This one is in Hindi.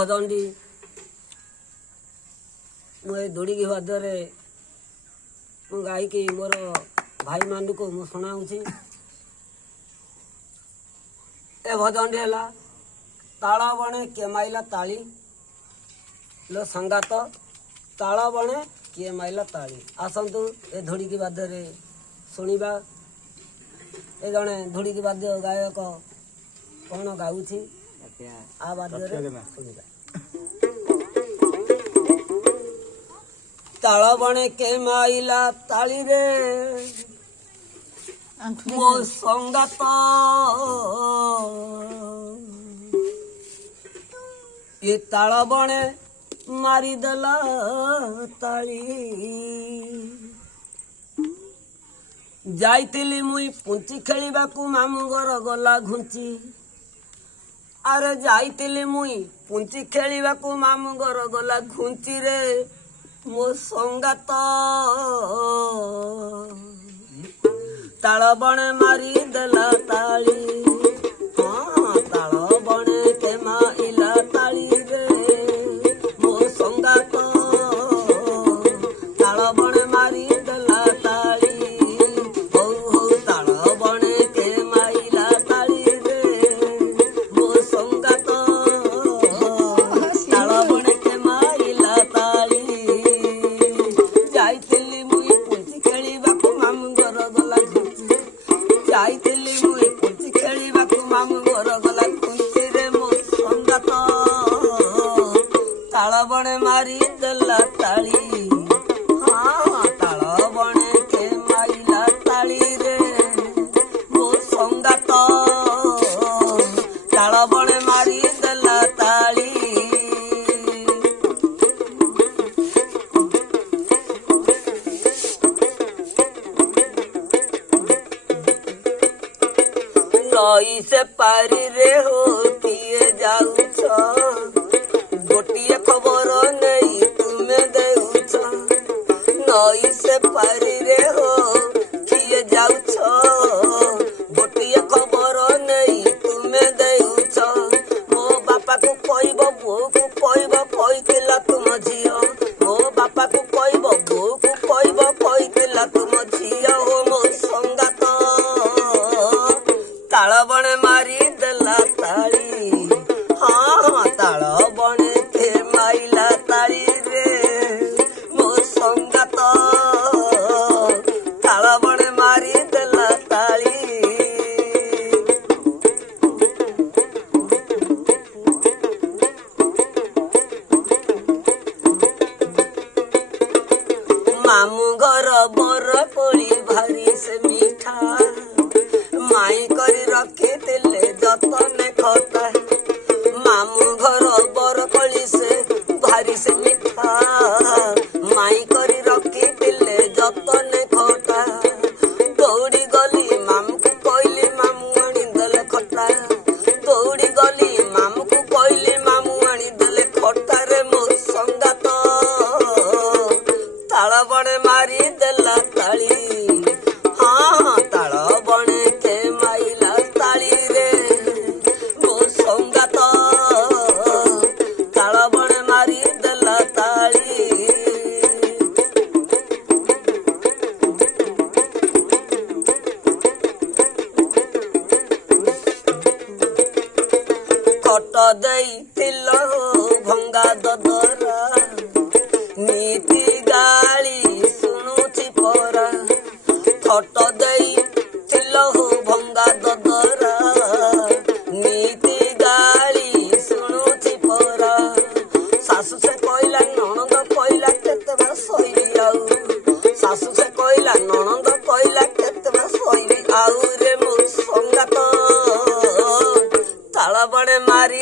भजनटी मुझे दौड़ी वाद्य मु गायिकी मोर भाई मान को मु शुणाऊँगी। ए भजनटी है ताल बणे किए माइला ताली लो संगात ताल बणे किए माइला ताली। आसतु ए धुड़िकी वाद्य शुणा ए जड़े धुड़िकी वाद्य गायक कौन गाऊँ आ वाद्य शुणा। ताल बणे के माइला ताली रे मो संगात ये ताल बणे मारिदेला ताली। जाइतिली मुई पुंची खेलिबाकू मामू घर गला घुंची। अरे जाइतिली मुई पुंची खेलिबाकू मामू घर गला घुंची रे मो संगात ताल बणे मारी देला ताली। हाँ ताल बणे के माइला ताली रे मो संगात ताल बणे मारी देला ताली। हो हो ताल बणे के माइला ताली रे मो संगात ताल बणे के माइला ताली। जाइतिली मुई पुंची खेलिबाकू मामू घर गला घुंची। जाइतिली मुई पुंची खेलिबाकू मामू घर गला घुंची रे मो संगात ताल बणे मारी देला ताली। हाँ ताल बणे के माइला ताली रे मो संगात ताल बणे मारी देला ताली। नई से पारी रे हो किए जाऊछ गोटिए खबर नहीं तुम्हें देउछ। नई से पारी रे हो किए जाऊछ गोटिए खबर नहीं तुम्हें देउछ। मो बापा को कहब बो को कहब कहला तुम झियो। मो बापा को कहब बो को कहब कहला तुम झियो। हो मो संगात ताल बणे मारी देला ताली। हाँ ताल बणे के माइला ताली रे मो संगात ताल बणे मारी देला ताली। मामू घर बर कोली भारी से मीठा माई करी रखी तिले जतने खता। मामू घर बर कोली से भारी से मीठा माई करी रखी तिले जतने खता। दौड़ी गली मामू को कहली मामू आनी देले खटा। दौड़ी गली मामू को कहली मामू आनी देले खटा रे मो संगात ताल बणे मारी देला ताली। हाँ ताल बणे के माइला ताली रे मो संगात ताल बणे मारी देला ताली। खट देइथिल भंगा ददरा नीति गाली शुणुछि परा। खट देइथिल भंगा ददरा नीति गाली शुणुछि परा। सासु से कहला ननद कहला केते बार सही आउ। सासु से कहला ननद कहला केते बार सही आउ रे मो संगात ताल बणे मारी